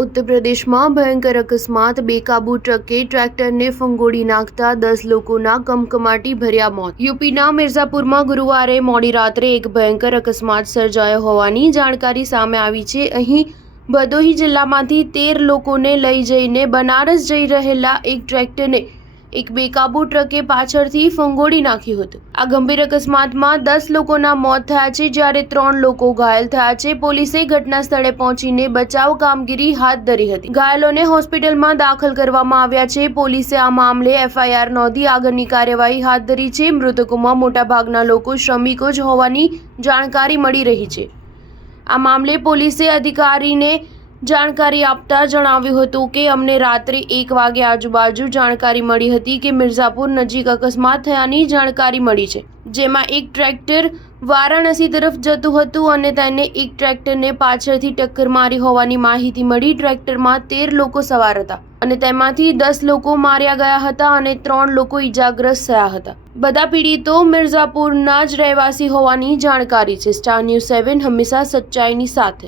ઉત્તર પ્રદેશમાં ભયંકર અકસ્માત બેકાબૂ ટ્રકે ટ્રેક્ટરને ફંગોળી નાખતા 10 લોકોના કમકમાટી ભર્યા મોત। યુપીના મિર્ઝાપુરમાં ગુરુવારે મોડી રાત્રે એક ભયંકર અકસ્માત સર્જાયો હોવાની જાણકારી સામે આવી છે। અહીં ભદોહી જિલ્લામાંથી 13 લોકોને લઈ જઈને બનારસ જઈ રહેલા એક ટ્રેક્ટરને એક બેકાબૂ ટ્રકે પાછળથી ફંગોળી નાખ્યું હતું। આ ગંભીર અકસ્માતમાં 10 લોકોના મોત થયા છે, જ્યારે 3 લોકો ઘાયલ થયા છે। પોલીસે ઘટના સ્થળે પહોંચીને બચાવ કામગીરી હાથ ધરી હતી। ઘાયલોને હોસ્પિટલમાં દાખલ કરવામાં આવ્યા છે। પોલીસે આ મામલે FIR નોંધી આગળની કાર્યવાહી હાથ ધરી છે। મૃતકોમાં મોટાભાગના લોકો શ્રમિકો જ હોવાની જાણકારી મળી રહી છે। આ મામલે પોલીસે અધિકારીને જાણકારી આપતા જણાવ્યું હતું કે અમને રાત્રે 1 વાગે આજુબાજુ જાણકારી મળી હતી કે મિર્ઝાપુર નજીક અકસ્માત થયાની જાણકારી મળી છે, જેમાં એક ટ્રેક્ટર વારાણસી તરફ જતું હતું અને તેને એક ટ્રેક્ટરને પાછળથી ટક્કર મારી હોવાની માહિતી મળી। ટ્રેક્ટરમાં 13 લોકો સવાર હતા અને તેમાંથી 10 લોકો માર્યા ગયા હતા અને 3 લોકો ઈજાગ્રસ્ત થયા હતા। બધા પીડિતો મિર્ઝાપુરના જ રહેવાસી હોવાની જાણકારી છે। સ્ટાર ન્યૂઝ 7 હંમેશા સચ્ચાઈની સાથે।